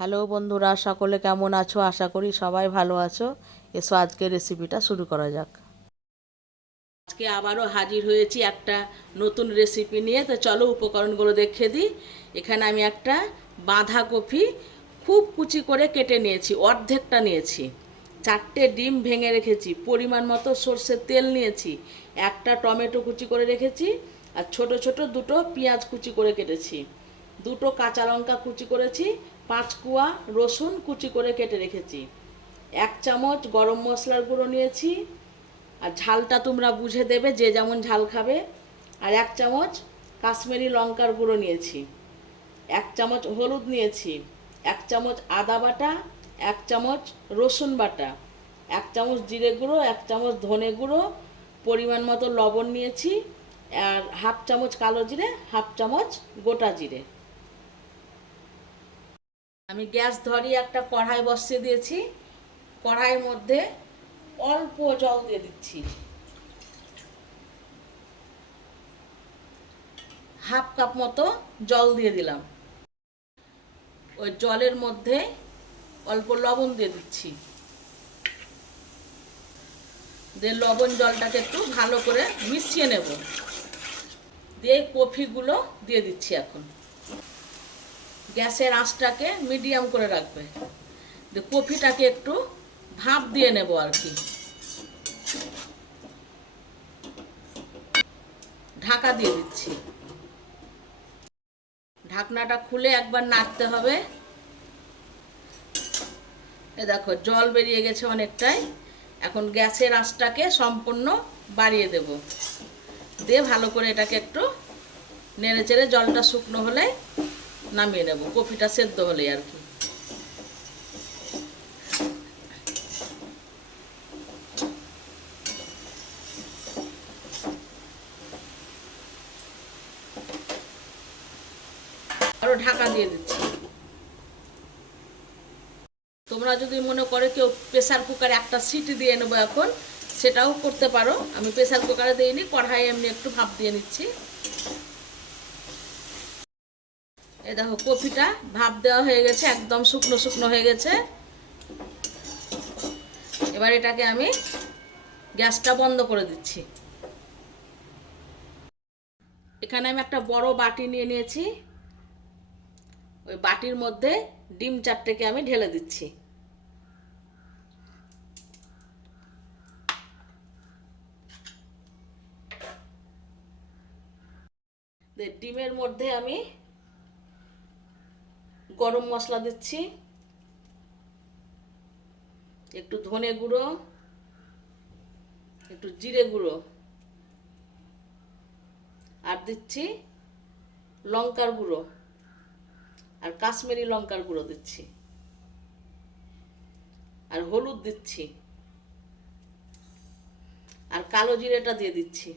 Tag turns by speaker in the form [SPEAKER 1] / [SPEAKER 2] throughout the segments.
[SPEAKER 1] Hello বন্ধুরা, সকলে কেমন আছো? আশা করি সবাই ভালো আছো। এসো আজকে রেসিপিটা শুরু করা যাক। আজকে আবারও হাজির হয়েছি একটা নতুন রেসিপি নিয়ে। তো চলো উপকরণগুলো দেখে দিই। এখানে আমি একটা বাঁধাকপি খুব কুচি করে কেটে নিয়েছি, অর্ধেকটা নিয়েছি। চারটে ডিম ভেঙে রেখেছি, পরিমাণ মতো সর্ষের তেল নিয়েছি, একটা টমেটো কুচি করে রেখেছি, আর ছোট ছোট দুটো পেঁয়াজ কুচি করে কেটেছি। দুটো কাঁচা লঙ্কা কুচি করেছি পাঁচ কুয়া রসুন কুচি করে কেটে রেখেছি। এক চামচ গরম মশলার গুঁড়ো নিয়েছি, আর ঝালটা তোমরা বুঝে দেবে যে যেমন ঝাল খাবে। আর এক চামচ কাশ্মীরি লঙ্কার গুঁড়ো নিয়েছি, এক চামচ হলুদ নিয়েছি, এক চামচ আদা বাটা, এক চামচ রসুন বাটা, এক চামচ জিরে গুঁড়ো, এক চামচ ধনে গুঁড়ো, পরিমাণ মতো লবণ নিয়েছি, আর হাফ চামচ কালো জিরে, হাফ চামচ গোটা জিরে। আমি গ্যাস ধরিয়ে একটা কড়াই বসিয়ে দিয়েছি। কড়াইয়ের মধ্যে অল্প জল দিয়ে দিচ্ছি। হাফ কাপ মতো জল দিয়ে দিলাম। ওই জলের মধ্যে অল্প লবণ দিয়ে দিচ্ছি। দিয়ে লবণ জলটাকে একটু ভালো করে মিশিয়ে নেব। দিয়ে কফিগুলো দিয়ে দিচ্ছি এখন। গ্যাসের আঁচটাকে মিডিয়াম করে রাখবে। দিয়ে কফিটাকে একটু ভাপ দিয়ে নেব আর কি। ঢাকা দিয়ে দিচ্ছি। ঢাকনাটা খুলে একবার নাড়তে হবে। এ দেখো, জল বেরিয়ে গেছে অনেকটাই। এখন গ্যাসের আঁচটাকে সম্পূর্ণ বাড়িয়ে দেব। দিয়ে ভালো করে এটাকে একটু নেড়ে চেড়ে জলটা শুকনো হলে নামিয়ে নেব কপিটা সেদ্ধ হলে আর কি। আরও ঢাকা দিয়ে দিচ্ছি। তোমরা যদি মনে করো কেউ প্রেসার কুকারে একটা সিটি দিয়ে নেব এখন, সেটাও করতে পারো। আমি প্রেসার কুকারে দিইনি কড়াই এমনি একটু ভাপ দিয়ে নিচ্ছি। এই দেখো, কপিটা ভাপ দেওয়া হয়ে গেছে, একদম শুকনো শুকনো হয়ে গেছে। এবার এটাকে আমি গ্যাসটা বন্ধ করে দিচ্ছি। এখানে আমি একটা বড় বাটি নিয়ে নিয়েছি। ওই বাটির মধ্যে ডিম চারটেকে আমি ঢেলে দিচ্ছি। ডিমের মধ্যে আমি গরম মশলা দিচ্ছি। একটু ধনে গুঁড়ো, একটু জিরে গুঁড়ো। আর দিচ্ছি লঙ্কার গুঁড়ো। আর কাশ্মীরি লঙ্কার গুঁড়ো দিচ্ছি। আর হলুদ দিচ্ছি। আর কালো জিরেটা দিয়ে দিচ্ছি।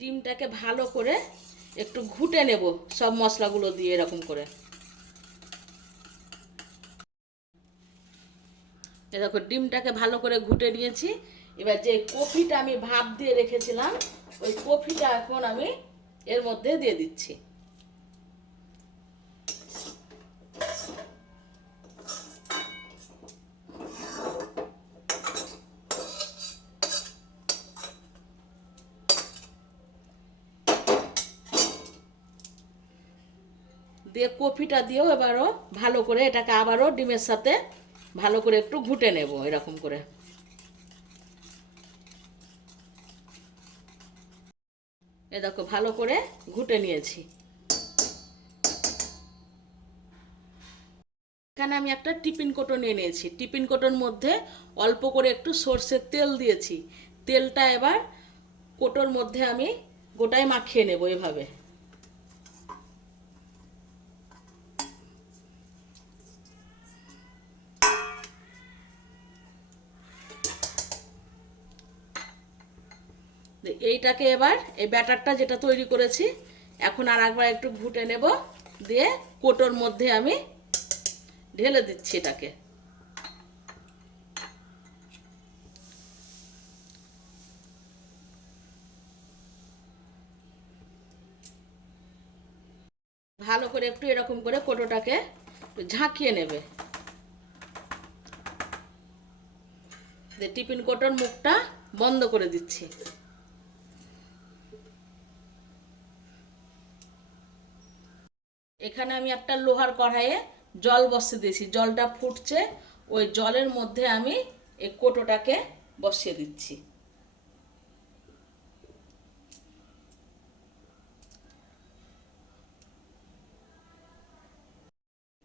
[SPEAKER 1] ডিমটাকে ভালো করে একটু ঘুটে নেব, সব মশলাগুলো দিয়ে এরকম করে। দেখো, ডিমটাকে ভালো করে ঘুটে নিয়েছি। এবার যে কফিটা আমি ভাপ দিয়ে রেখেছিলাম, ওই কফিটা এখন আমি এর মধ্যে দিয়ে দিচ্ছি। দিয়ে কফিটা দিয়েও এবারও ভালো করে এটাকে আবারও ডিমের সাথে ভালো করে একটু ঘুটে নেব এরকম করে। এ দেখো, ভালো করে ঘুটে নিয়েছি। এখানে আমি একটা টিফিন কোটো নিয়ে নিয়েছি। টিফিন কোটোর মধ্যে অল্প করে একটু সর্ষের তেল দিয়েছি। তেলটা এবার কোটোর মধ্যে আমি গোটায় মাখিয়ে নেব এভাবে। এটাকে এবার, এই ব্যাটারটা যেটা তৈরি করেছি, এখন আর একবার একটু ঘুটে নেব, দিয়ে কোটোর মধ্যে আমি ঢেলে দিচ্ছি এটাকে। ভালো করে একটু এরকম করে কোটোটাকে ঝাঁকিয়ে নেবে। টিফিন কোটোর মুখটা বন্ধ করে দিচ্ছি। এখানে আমি একটা লোহার কড়াইয়ে জল বসিয়ে দিয়েছি। জলটা ফুটছে, ওই জলের মধ্যে আমি এই কোটোটাকে বসিয়ে দিচ্ছি।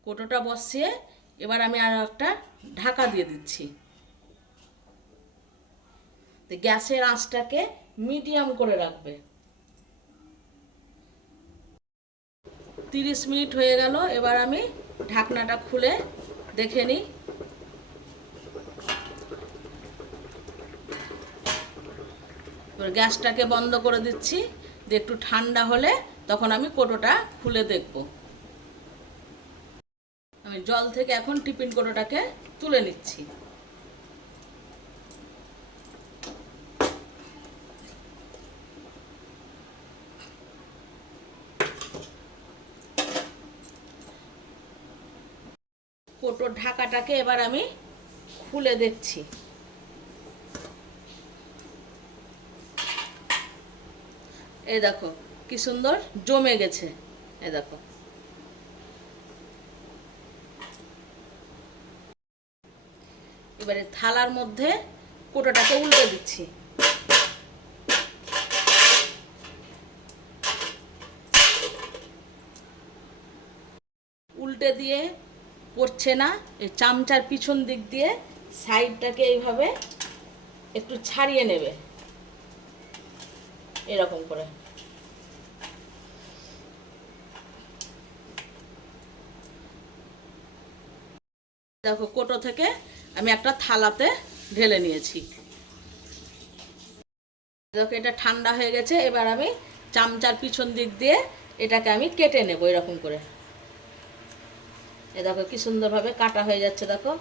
[SPEAKER 1] কোটোটা বসিয়ে এবার আমি আর একটা ঢাকা দিয়ে দিচ্ছি। গ্যাসের আঁচটাকে মিডিয়াম করে রাখবে। তিরিশ মিনিট হয়ে গেল, এবার আমি ঢাকনাটা খুলে দেখে নিই। এবার গ্যাসটাকে বন্ধ করে দিচ্ছি, দিয়ে একটু ঠান্ডা হলে তখন আমি কোটোটা খুলে দেখব। আমি জল থেকে এখন টিফিন কোটোটাকে তুলে নিচ্ছি। কোটোর ঢাকাটাকে এবার আমি খুলে দেখছি। এ দেখো, কি সুন্দর জমে গেছে। এ দেখো। এবারে থালার মধ্যে কোটোটাকে উল্টে দিচ্ছি। উল্টে দিয়ে পড়ছে না, এই চামচার পিছন দিক দিয়ে সাইডটাকে এইভাবে একটু ছাড়িয়ে নেবে। এরকম করে। দেখো কোটো থেকে আমি একটা থালাতে ঢেলে নিয়েছি। দেখো এটা ঠান্ডা হয়ে গেছে, এবার আমি চামচার পিছন দিক দিয়ে এটাকে আমি কেটে নেব এরকম করে। এ দেখো কি সুন্দরভাবে কাটা হয়ে যাচ্ছে, দেখো।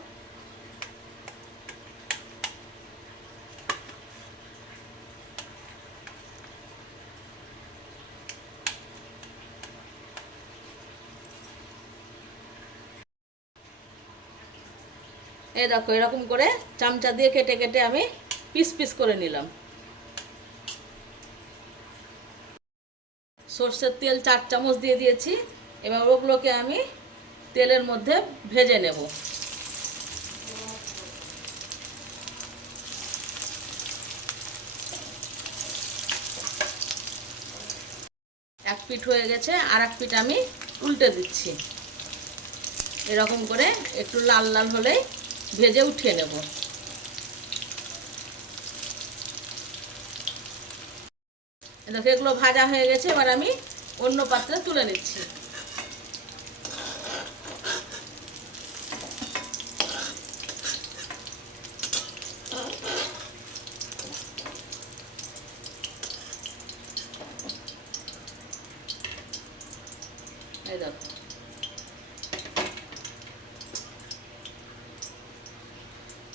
[SPEAKER 1] এই দেখো, এরকম করে চামচা দিয়ে কেটে কেটে আমি পিস পিস করে নিলাম। সর্ষের তেল চার চামচ দিয়ে দিয়েছি। এবার ওগুলোকে আমি তেলের মধ্যে ভেজে নেব। এক পিঠ হয়ে গেছে আর এক পিঠ আমি উল্টে দিচ্ছি। এরকম করে একটু লাল লাল হলেই ভেজে উঠিয়ে নেব। দেখো এগুলো ভাজা হয়ে গেছে, এবার আমি অন্য পাত্রে তুলে নিচ্ছি এই দেখো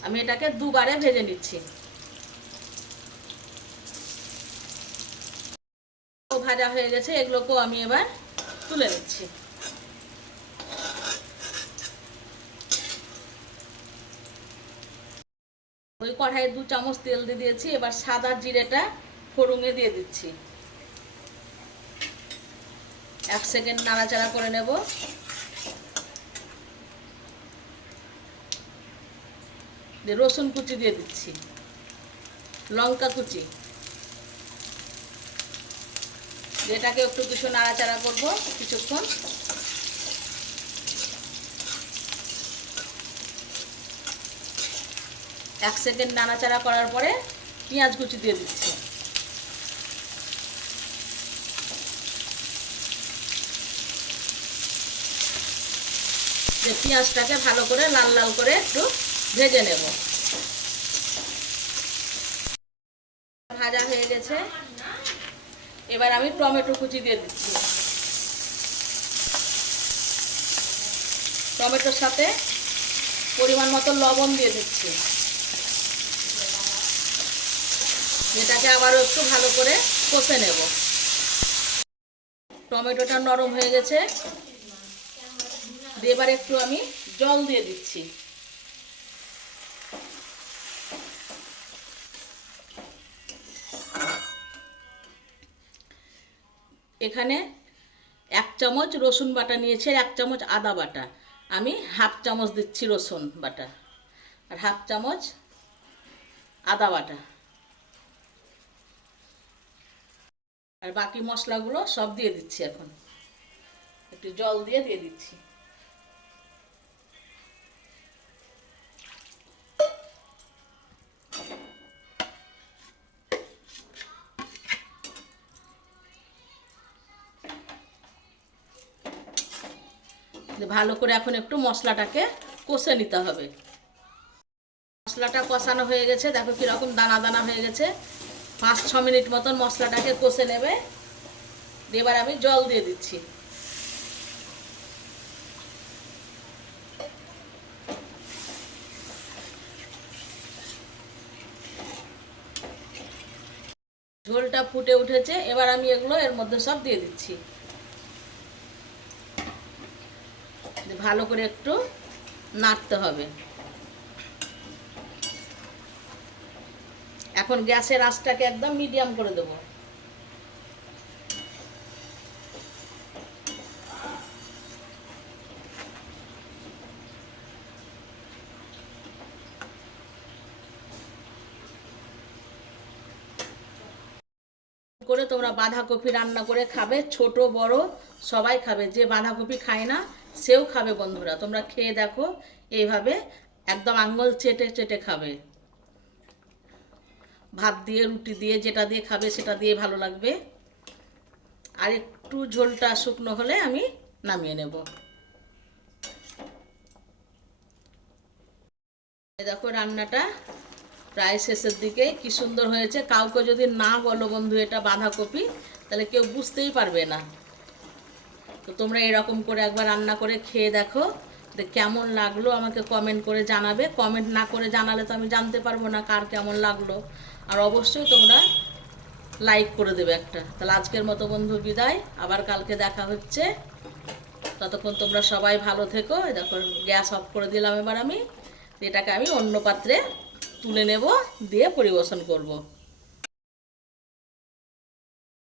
[SPEAKER 1] আমি এটাকে দুবারে ভেজে নিচ্ছি। ভাজা হয়ে গেছে, এগুলোকেও আমি এবার তুলে নিচ্ছি। ওই কড়াইয়ে দু চামচ তেল দিয়ে দিয়েছি, এবার সাদা জিরেটা ফোড়ঙে দিয়ে দিচ্ছি। এক সেকেন্ড নাড়াচাড়া করে নেব। রসুন কুচি দিয়ে দিচ্ছি। লঙ্কা কুচি। এটাকে একটু কিছু নাড়াচাড়া করব কিছুক্ষণ। এক সেকেন্ড নাড়াচাড়া করার পরে পেঁয়াজ কুচি দিয়ে দিচ্ছি। পেঁয়াজটাকে ভালো করে লাল লাল করে একটু ভেজে নেব। ভাজা হয়ে গেছে। এবার আমি টমেটো কুচি দিয়ে দিচ্ছি। টমেটোর সাথে পরিমাণ মতো লবণ দিয়ে দিচ্ছি। এটাকে আবারও একটু ভালো করে কষে নেব। টমেটোটা নরম হয়ে গেছে। এবার একটু আমি জল দিয়ে দিচ্ছি। এখানে এক চামচ রসুন বাটা নিয়েছি এক চামচ আদা বাটা। আমি হাফ চামচ দিচ্ছি রসুন বাটা আর হাফ চামচ আদা বাটা। আর বাকি মশলাগুলো সব দিয়ে দিচ্ছি এখন। একটু জল দিয়ে দিয়ে দিচ্ছি। ভালো করে এখন একটু মশলাটাকে কষে নিতে হবে। মশলাটা কষানো হয়ে গেছে, দেখো কীরকম দানা দানা হয়ে গেছে। পাঁচ ছ মিনিট মতন মশলাটাকে কষে নেবে। এবার আমি জল দিয়ে দিচ্ছি। ঝোলটা ফুটে উঠেছে, এবার আমি এগুলো এর মধ্যে সব দিয়ে দিচ্ছি দিয়ে ভালো করে একটু নাড়তে হবে। এখন গ্যাসের আঁচটাকে একদম মিডিয়াম করে দেবো। করে তোমরা বাঁধাকপি রান্না করে খাবে, ছোট, বড়, সবাই খাবে, যে বাঁধাকপি খায় না সেও খাবে বন্ধুরা, তোমরা খেয়ে দেখো, এইভাবে একদম আঙ্গুল চেটে চেটে খাবে। ভাত দিয়ে, রুটি দিয়ে, যেটা দিয়ে খাবে সেটা দিয়ে ভালো লাগবে। আর একটু ঝোলটা শুকনো হলে আমি নামিয়ে নেব। দেখো রান্নাটা প্রায় শেষের দিকে, কি সুন্দর হয়েছে। কাউকে যদি না বলো বন্ধু এটা বাঁধাকপি, তাহলে কেউ বুঝতেই পারবে না। তো তোমরা এরকম করে একবার রান্না করে খেয়ে দেখো। কেমন লাগল আমাকে কমেন্ট করে জানাবে। কমেন্ট না করে জানালে তো আমি জানতে পারব না কার কেমন লাগল। আর অবশ্যই তোমরা লাইক করে দেবে একটা। তাহলে আজকের মতো বন্ধু বিদায়। আবার কালকে দেখা হচ্ছে। ততক্ষণ তোমরা সবাই ভালো থেকো। দেখো, গ্যাস অফ করে দিলাম এবার আমি। এটাকে আমি অন্য পাত্রে তুলে নেব, দিয়ে পরিবেশন করব।